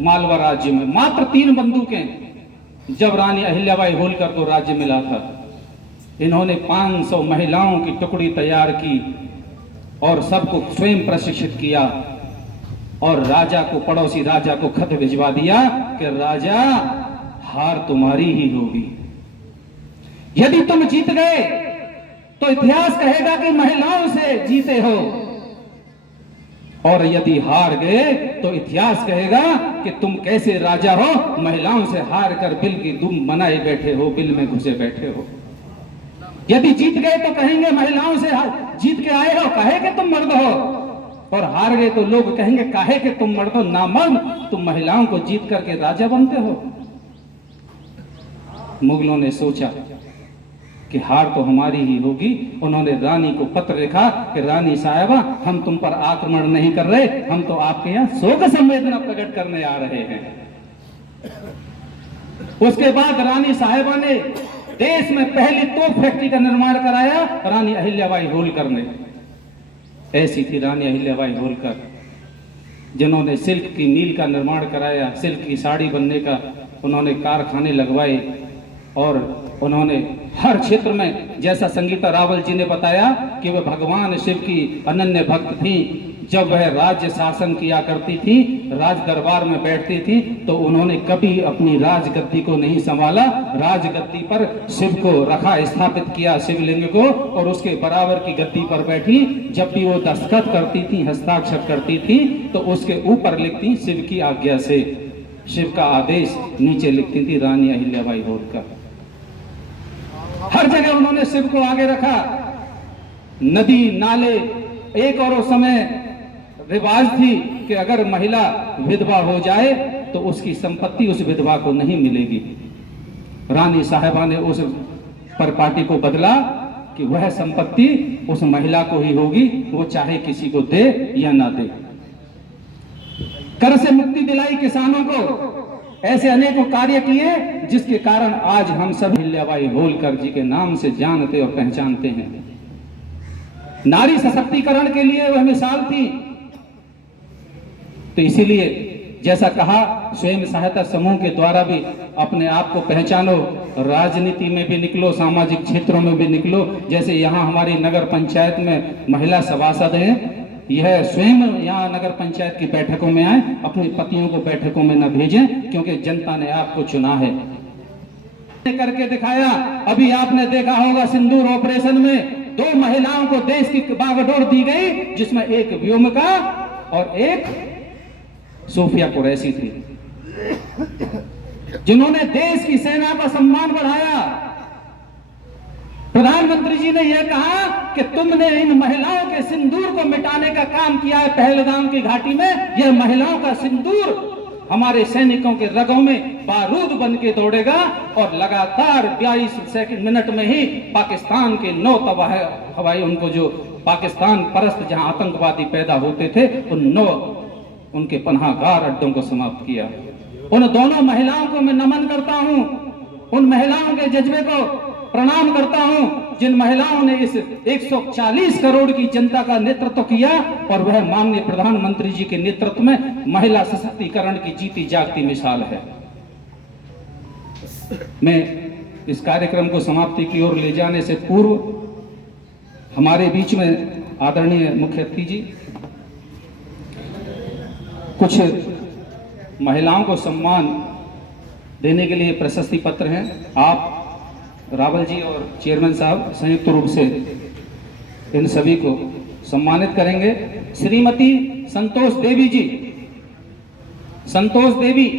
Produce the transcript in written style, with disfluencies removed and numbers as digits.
मालवा राज्य में मात्र 3 बंदूकें जब रानी अहिल्याबाई होलकर को राज्य मिला था। इन्होंने 500 महिलाओं की टुकड़ी तैयार की और सबको स्वयं प्रशिक्षित किया और राजा को, पड़ोसी राजा को खत भिजवा दिया कि राजा हार तुम्हारी ही होगी। यदि तुम जीत गए तो इतिहास कहेगा कि महिलाओं से जीते हो, और यदि हार गए तो इतिहास कहेगा कि तुम कैसे राजा हो, महिलाओं से हार कर बिल की दुम बनाए बैठे हो, बिल में घुसे बैठे हो। यदि जीत गए तो कहेंगे महिलाओं से जीत के आए हो, कहे कि तुम मर्द हो, और हार गए तो लोग कहेंगे काहे कि तुम मर्द हो, ना मर्द, तुम महिलाओं को जीत करके राजा बनते हो। मुगलों ने सोचा कि हार तो हमारी ही होगी। उन्होंने रानी को पत्र लिखा कि रानी साहिबा, हम तुम पर आक्रमण नहीं कर रहे, हम तो आपके यहाँ शोक संवेदना प्रकट करने आ रहे हैं। उसके बाद रानी साहिबा ने देश में पहली तोप फैक्ट्री का निर्माण कराया, रानी अहिल्याबाई होलकर ने। ऐसी थी रानी अहिल्याबाई होलकर, जिन्होंने सिल्क की मील का निर्माण कराया, सिल्क की साड़ी बनने का उन्होंने कारखाने लगवाए, और उन्होंने हर क्षेत्र में, जैसा संगीता रावल जी ने बताया कि वह भगवान शिव की अनन्य भक्त थी। जब वह राज्य शासन किया करती थी, राज दरबार में बैठती थी, तो उन्होंने कभी अपनी राजगद्दी को नहीं संभाला। राजगद्दी पर शिव को रखा, स्थापित किया शिवलिंग को, और उसके बराबर की गद्दी पर बैठी। जब भी वो दस्तखत करती थी, हस्ताक्षर करती थी, तो उसके ऊपर लिखती शिव की आज्ञा से, शिव का आदेश नीचे लिखती थी रानी अहिल्याबाई होलकर। हर जगह उन्होंने शिव को आगे रखा। नदी नाले, एक और उस समय रिवाज थी कि अगर महिला विधवा हो जाए तो उसकी संपत्ति उस विधवा को नहीं मिलेगी। रानी साहिबा ने उस परिपाटी को बदला कि वह संपत्ति उस महिला को ही होगी, वो चाहे किसी को दे या ना दे। कर से मुक्ति दिलाई किसानों को, ऐसे अनेकों कार्य किए जिसके कारण आज हम सब अहिल्याबाई होलकर जी के नाम से जानते और पहचानते हैं। नारी सशक्तिकरण के लिए वह मिसाल थी। तो इसीलिए जैसा कहा, स्वयं सहायता समूह के द्वारा भी अपने आप को पहचानो, राजनीति में भी निकलो, सामाजिक क्षेत्रों में भी निकलो। जैसे यहाँ हमारी नगर पंचायत में महिला सभासद हैं, यह स्वयं यहाँ नगर पंचायत की बैठकों में आए, अपने पतियों को बैठकों में न भेजें, क्योंकि जनता ने आपको चुना है। करके दिखाया। अभी आपने देखा होगा सिंदूर ऑपरेशन में 2 महिलाओं को देश की बागडोर दी गई, जिसमें एक व्योमिका और एक सोफिया कुरैशी थी, जिन्होंने देश की सेना का सम्मान बढ़ाया। प्रधानमंत्री जी ने यह कहा कि तुमने इन महिलाओं के सिंदूर को मिटाने का काम किया है पहलगाम की घाटी में। यह महिलाओं का सिंदूर हमारे सैनिकों के रगों में बारूद बन के दौड़ेगा, और लगातार 22 मिनट में ही पाकिस्तान के 9 हवाई, उनको जो पाकिस्तान परस्त जहां आतंकवादी पैदा होते थे, उन 9 उनके पनाहगार अड्डों को समाप्त किया। उन दोनों महिलाओं को मैं नमन करता हूं, उन महिलाओं के जज्बे को प्रणाम करता हूं, जिन महिलाओं ने इस 140 करोड़ की जनता का नेतृत्व किया, और वह माननीय प्रधानमंत्री जी के नेतृत्व में महिला सशक्तिकरण की जीती जागती मिसाल है। मैं इस कार्यक्रम को समाप्ति की ओर ले जाने से पूर्व हमारे बीच में आदरणीय मुख्य अतिथि जी कुछ महिलाओं को सम्मान देने के लिए प्रशस्ति पत्र हैं। आप रावल जी और चेयरमैन साहब संयुक्त रूप से इन सभी को सम्मानित करेंगे। श्रीमती संतोष देवी जी, संतोष देवी।